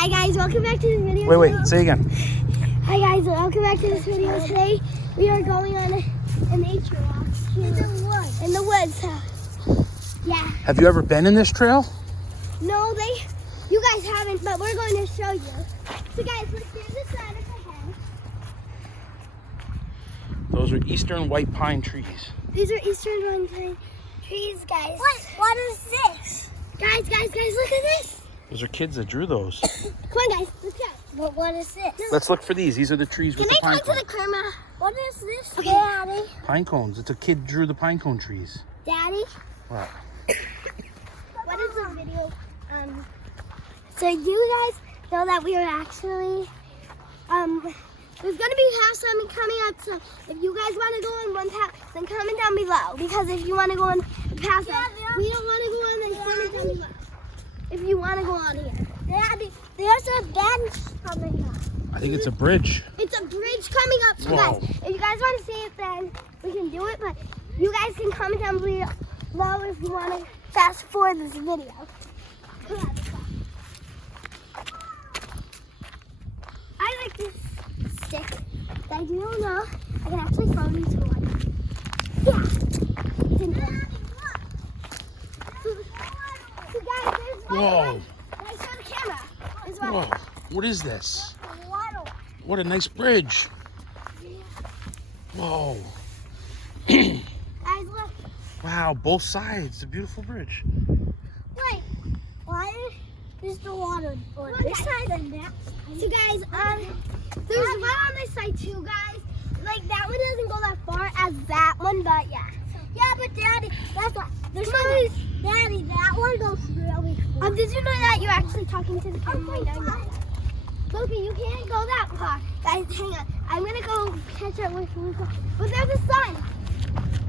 Hi guys, welcome back to this video. Wait, say again. Hi guys, welcome back to this video. Today we are going on a nature walk in the woods. Yeah. Have you ever been in this trail? No, you guys haven't, but we're going to show you. So guys, look, here's the side of the head. Those are eastern white pine trees. These are eastern one pine trees, guys. What is this? Guys, look at this. Those are kids that drew those. Come on guys, let's go. What is this? Let's look for these. These are the trees with the Can I pine talk to cones. the camera? What is this, okay. Daddy? Pine cones. It's a kid drew the pine cone trees. Daddy? Wow. What is this video? So you guys know that we are actually, there's going to be house summit coming up, so if you guys want to go on one path, then comment down below, because if you want to go on the path we don't want to go on, then comment down below. If you want to go on here. Daddy, there's a bench coming up. I think it's a bridge. It's a bridge coming up, so Whoa. guys, if you guys want to see it, then we can do it, but you guys can comment down below if you want to fast forward this video. Come on, let's go. I like this stick. I do know I can actually throw these to one. Yeah. So guys, there's one. Whoa. Can I show the camera? There's one. Whoa. What is this? What a nice bridge. Whoa. Guys, look. Wow, both sides. It's a beautiful bridge. Wait. Why is the water on this side and that side? So guys, there's one on this side too, guys. Like that one doesn't go that far as that one, but yeah. Yeah, but Daddy, that's what. Daddy, that one goes really far. Did you know that you're actually talking to the camera right now? Loki, you can't go that far. Guys, hang on. I'm gonna go catch up with Luca. But there's a sign.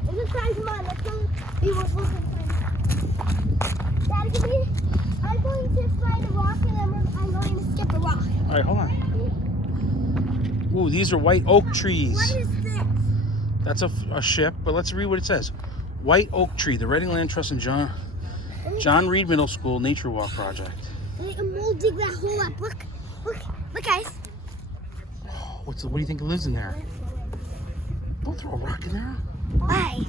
There's a sign. Come on, let's go. We will look and Daddy, can we? I'm going to find a rock and then I'm going to skip a rock. All right, hold on. Ooh, these are white oak trees. What is this? That's a ship, but let's read what it says. White oak tree, the Reading Land Trust and John Reed Middle School Nature Walk Project. We'll dig that hole up. Look, guys. What do you think lives in there? Don't throw a rock in there. Why?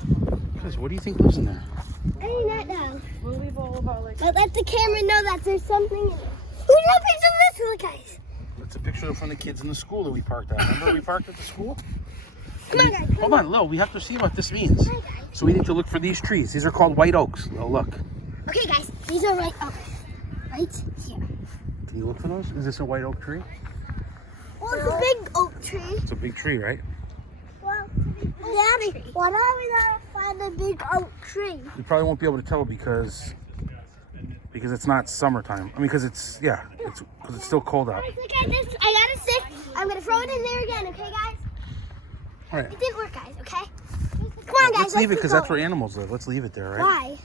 Because what do you think lives in there? I do not know. But let the camera know that there's something in it. Who knows picture this? Look, guys. It's a picture from the kids in the school that we parked at. Remember we parked at the school? Come on, guys. Hold on, Lo, we have to see what this means. Come on, guys. So we need to look for these trees. These are called white oaks. Oh, look. Okay, guys. These are right here. Can you look for those? Is this a white oak tree? Well, it's a big oak tree. It's a big tree, right? Well, Daddy, why don't we not find a big oak tree? You probably won't be able to tell because it's not summertime. I mean, because it's still cold out. Guys, look at this. I got a stick. I'm going to throw it in there again, okay, guys? All right. It didn't work, guys, okay? Come on, guys. Let's leave it because keep that's where going. animals live. Let's leave it there, right? Why?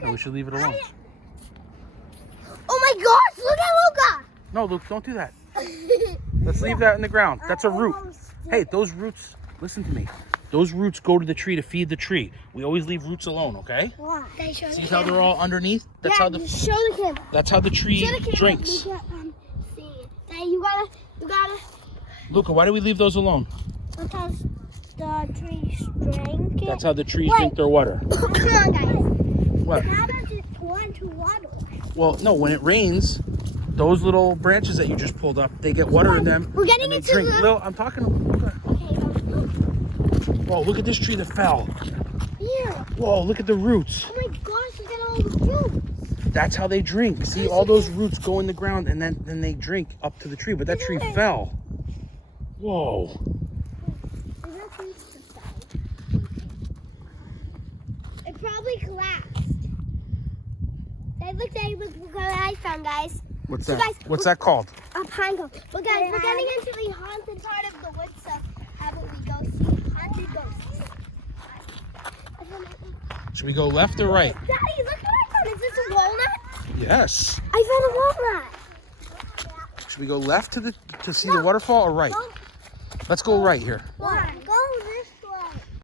No, we should leave it alone. Oh my gosh, look at No, Luke, don't do that. Let's leave that in the ground. That's a root. almost Hey, those roots, listen to me. Those roots go to the tree to feed the tree. We always leave roots alone, okay? Why? See how they're all underneath? That's yeah, how the show the camera. that's how the tree Show the camera. drinks. We can't, see it. Then you gotta. Luca, why do we leave those alone? Because the trees drink it. That's how the trees drink their water. Come on, guys. What? How does it want to water? Well, no, when it rains, those little branches that you just pulled up, they get water in them. We're getting and they into drink. the... Lil, I'm talking. Whoa, look at this tree that fell. Yeah. Whoa, look at the roots. Oh my gosh, look at all the roots. That's how they drink. See, all those roots go in the ground and then they drink up to the tree. But that tree fell. Whoa. It probably collapsed. Look what I found, guys. What's So that? guys, What's that called? A pine cone. But guys, we're getting into the haunted part of the woods, so how about we go see haunted ghosts? Should we go left or right? Daddy, look what I found. Is this a walnut? Yes. I found a walnut. Should we go left to see the waterfall or right? No. Let's go right here. Why?